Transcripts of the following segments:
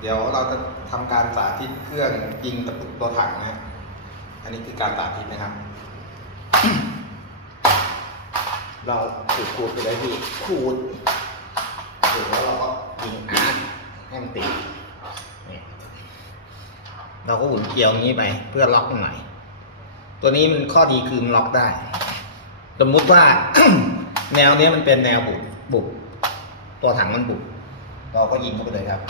เดี๋ยวเราจะทำการสาธิตเครื่องยิงตะปุกตัวถังนะอันนี้คือการสาธิตนะครับ เราขูดขูดไปเลยพี่ขูดขูดแล้วเราก็ยิงอาร์ตให้มันติดเราก็หมุนเกลียวอย่างนี้ไปเพื่อล็อกหน่อยตัวนี้มันข้อดีคือมันล็อกได้ สมมุติว่า แนวเนี้ยมันเป็นแนวบุบบุบตัวถังมันบุบเราก็ยิงเข้าไปเลยครับ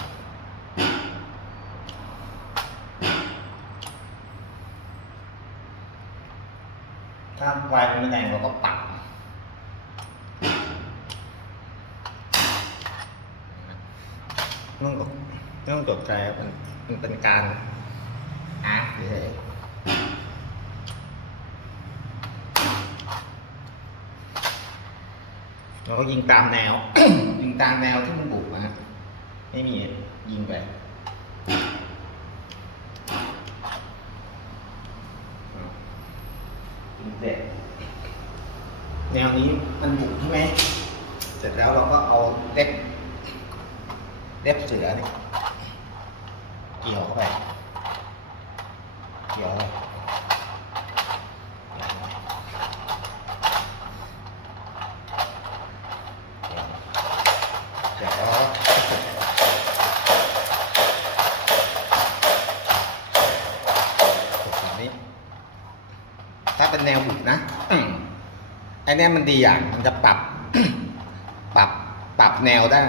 ถ้าไฟมันไม่แรงเราก็ปักต้องต้องจดใจครับมันมันเป็นการอาร์ตเลยเราก็ยิงตามแนว ยิงตามแนวที่มันบุกนะฮะไม่มียิงไป ยิง เด็แนวนี้มันบุกใช่ไหม เสร็จแล้วเราก็เอาเล็บเล็บเสือเนี่ยเกี่ยวเข้าไป เกี่ยวเข้าไป ถ้าเป็นแนวบุกนะไอเนี้ยมันดีอย่างมันจะปรับ ปรับปรับแนวได้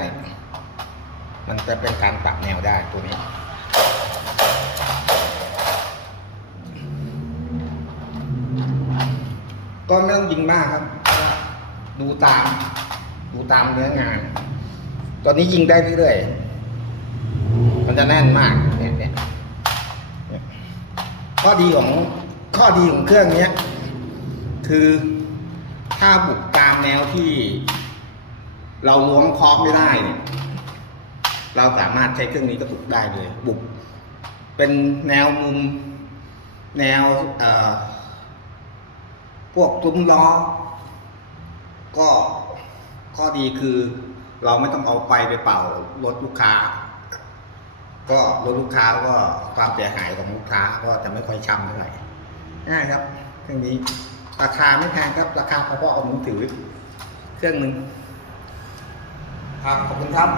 มันจะเป็นการปรับแนวได้ตัวนี้ก็ไม่ต้องยิงมากครับ ดูตาม ดูตามเนื้องาน ตอนนี้ยิงได้เรื่อยๆ มันจะแน่นมากเนี่ยเนี่ยข้อดีของ ข้อดีของเครื่องเนี้ยคือถ้าบุกตามแนวที่ เราล้วงคอร์ไม่ได้เนี่ยเราสามารถใช้เครื่องนี้กระตุกได้เลย บุก เป็นแนวมุม แนวพวกซุ้มล้อ ก็ข้อดีคือ เราไม่ต้องเอาไฟไปเป่ารถลูกค้า ก็รถลูกค้าก็ความเสียหายของลูกค้าก็จะไม่ค่อยช้ำเท่าไหร่ ง่ายครับเครื่องนี้ ราคาไม่แพงครับ ราคาพอๆกับมือถือ เครื่องหนึ่งครับขอบคุณครับ